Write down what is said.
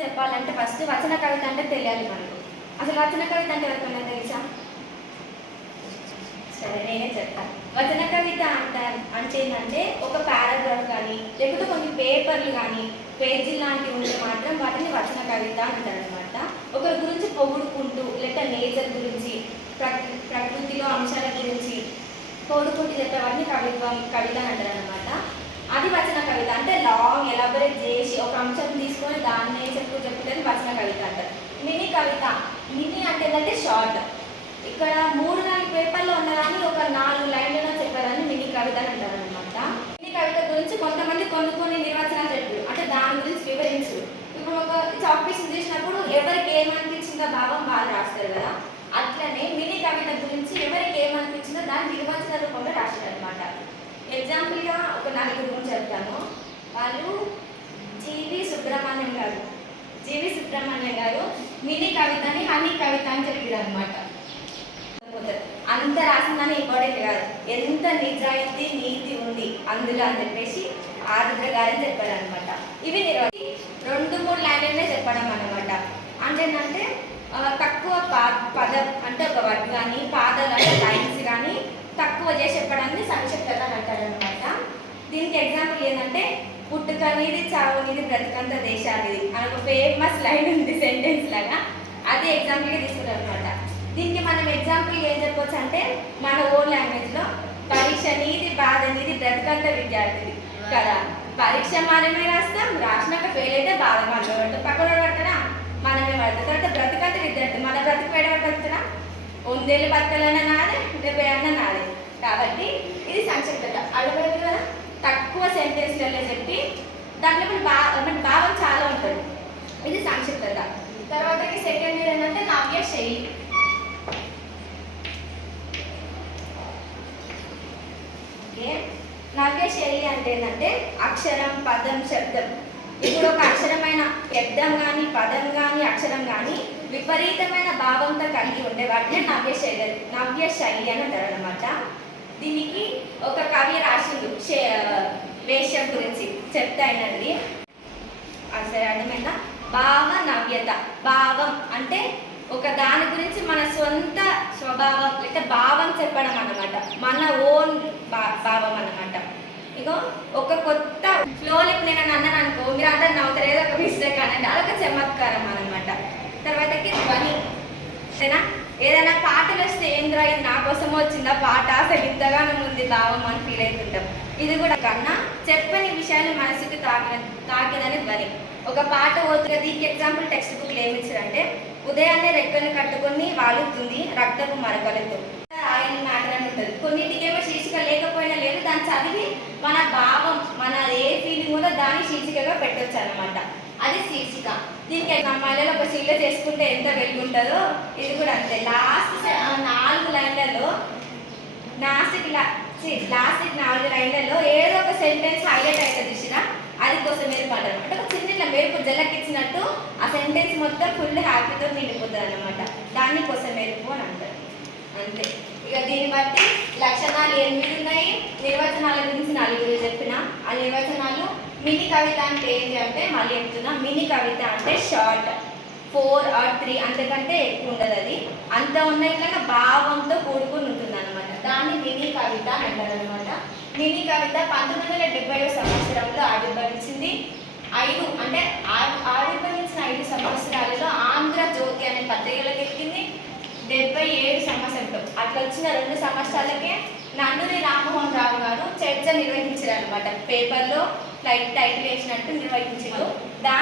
చెప్పాలంటే ఫస్ట్ వచన కవిత అంటే తెలియాలి మనకు. అసలు వచన కవిత అంటే ఎవరికైనా తెలుసా? సరే నేనే చెప్తాను వచన కవిత అంట అంటే ఏంటంటే ఒక పారాగ్రాఫ్ కానీ లేకపోతే కొన్ని పేపర్లు కానీ పేజీలు లాంటివి ఉంటే మాత్రం వాటిని వచన కవిత అంటారు అనమాట ఒకరి గురించి పొగుడుకుంటూ లేదా నేచర్ గురించి ప్రకృతిలో అంశాల గురించి పొగుడుకుంటూ చెప్పే వాటిని కవిత్వం కవిత అంటారు అనమాట అది వచన కవిత. అంటే లాంగ్ ఎలాబరేట్ చేసి ఒక అంశం తీసుకొని దాని చెప్పు చెప్పుదని వచన కవిత అంటారు మినీ కవిత. మినీ అంటే ఏంటంటే షార్ట్ ఇక్కడ మూడు నాలుగు పేపర్లో ఉన్నదాన్ని ఒక నాలుగు లైన్లలో చెప్పారని మినీ కవిత అని అంటారు అనమాట మినీ కవిత గురించి కొంతమంది కొన్ని కొన్ని నిర్వచనాలు చెప్పారు. అంటే దాని గురించి వివరించు. ఇప్పుడు ఒక చాక్పీస్ చేసినప్పుడు ఎవరికి ఏమనిపించిందో భావం వాళ్ళు రాస్తారు కదా. అట్లనే మినీ కవిత గురించి ఎవరికి ఏమనిపించిందో దాని నిర్వచన రూపంలో రాశారు అనమాట ఎగ్జాంపుల్గా ఒక నలుగురు గురించి చెప్తాను. వాళ్ళు జీవి సుబ్రహ్మణ్యం గారు మినీ కవితని హనీ కవిత అని చెప్పారు అనమాట అంత రాసిందని ఇంపార్టెంట్ కాదు. ఎంత నిజాయితీ నీతి ఉంది అందులో అని చెప్పేసి ఆరుద్ర గారని చెప్పారు అనమాట ఇవి రెండు మూడు లైన్లనే చెప్పడం అనమాట అంటే ఏంటంటే తక్కువ పా పదం అంటే ఒక వర్డ్ కానీ పాదాలు అంటే లైన్స్ కానీ తక్కువ చేసి చెప్పడానికి సంక్షిప్తత అని అంటారు అనమాట దీనికి ఎగ్జాంపుల్ ఏంటంటే పుట్టుక అనేది చావు అనేది బ్రతికంత దేశానిది. అని ఒక ఫేమస్ లైన్ ఉంది సెంటెన్స్ లాగా. అది ఎగ్జాంపుల్గా తీసుకున్నారు అనమాట దీనికి మనం ఎగ్జాంపుల్ ఏం చెప్పొచ్చు అంటే మన ఓన్ లాంగ్వేజ్లో పరీక్ష నీది బాధ నీది బ్రతకంత విద్యార్థిది. కదా? పరీక్ష మనమే రాస్తాం రాసినాక ఫెయిల్ అయితే బాధ మనమే పడతాం. పక్కన పడతారా మనమే పడతాం తర్వాత బ్రతకంత విద్యార్థి. మన బ్రతికి వేడ పడతారా వందేళ్ళు బతకాలన్నా నాదే డెబ్బై అన్న నాదే. కాబట్టి ఇది సంక్షిప్తత అడగదు కదా? తక్కువ సెంటెన్స్లలో చెప్పి దాంట్లో మన బా మన భావం చాలా ఉంటుంది. ఇది సంక్షిప్తత తర్వాత సెకండ్ ఇయర్ ఏంటంటే నవ్య శైలి. ఓకే. నవ్య శైలి అంటే ఏంటంటే అక్షరం పదం శబ్దం. ఇప్పుడు ఒక అక్షరమైన శబ్దం కానీ పదం కానీ అక్షరం కానీ విపరీతమైన భావంతో కలిగి ఉండే వాటిని నవ్య శైలి నవ్య శైలి అని అంటారు అనమాట దీనికి ఒక కవి రాసిండు వేషం గురించి చెప్తాయినండి సరే అర్థమైందా? భావ నవ్యత భావం అంటే ఒక దాని గురించి మన సొంత స్వభావం లేక భావం చెప్పడం అన్నమాట. మన ఓన్ భావం అన్నమాట. ఇగో ఒక కొత్త ఫ్లో లెక్ నేను అన్నాను అనుకో మీరు అందరు నవ్వుతారు ఏదో ఒక మిస్టేక్ అనండి అదొక చమత్కారం ఏంద్రా ఇది నా కోసం వచ్చిందా పాట అసలు ఇంతగానో ఉంది భావం అని ఫీల్ అవుతుంటాం ఇది కూడా కన్నా చెప్పని విషయాలు మనసుకి తాకిన తాకిదని ధ్వని ఒక పాట ఓతుగా దీనికి ఎగ్జాంపుల్ టెక్స్ట్ బుక్ ఏమిచ్చారంటే ఉదయాన్నే రెక్కను కట్టుకొని వాలుతుంది రక్తపు మరకలతో. ఆయన మ్యాటర్ అని ఉంటుంది. కొన్నిటికేమో శీర్షిక లేకపోయినా లేదు దాన్ని చదివి మన భావం మన ఏ ఫీలింగ్ ఉందో దాన్ని శీర్షికగా పెట్టవచ్చు అనమాట అది శీర్షిక. దీనికి అమ్మాయిలలో ఒక శీల చేసుకుంటే ఎంత వెలుగుంటుందో ఇది కూడా అంతే. లాస్ట్ లైన్లలో నాసిక్ లాస్ట్ నాలుగు లైన్లలో ఏదో ఒక సెంటెన్స్ హైలైట్ అయితే చూసిన అది కోసం మెరుపు అంటారు అంటే ఒక చిన్న ఇట్లా మెరుపు జల్లకిచ్చినట్టు ఆ సెంటెన్స్ మొత్తం ఫుల్ హ్యాపీతో నిండిపోతుంది అనమాట దాన్ని కోసం మెరుపు అని అంటారు. అంతే. ఇక దీన్ని బట్టి లక్షణాలు ఎనిమిది ఉన్నాయి? నిర్వచనాల గురించి నలుగురు చెప్పిన. ఆ నిర్వచనాలు మినీ కవిత అంటే ఏంటి అంటే మళ్ళీ చెప్తున్నా మినీ కవిత అంటే షార్ట్ ఫోర్ ఆర్ త్రీ అంతకంటే ఎక్కువ ఉండదు అది. అంత ఉన్నాయి ఇట్లా బాగా దాన్ని మినీ కవిత అని అంటారు అనమాట మినీ కవిత పంతొమ్మిది వందల డెబ్బై సంవత్సరంలో ఆవిర్భవించింది. ఐదు అంటే ఆవిర్భవించిన ఐదు సంవత్సరాలలో ఆంధ్ర జ్యోతి అనే పత్రికలకు ఎక్కింది డెబ్బై ఏడు సంవత్సరంలో అట్లా వచ్చిన రెండు సంవత్సరాలకే నన్నుని రామ్మోహన్ రావు గారు చర్చ నిర్వహించారు అనమాట పేపర్లో లైట్ టైటిల్ వేసినట్టు నిర్వహించారు. దాని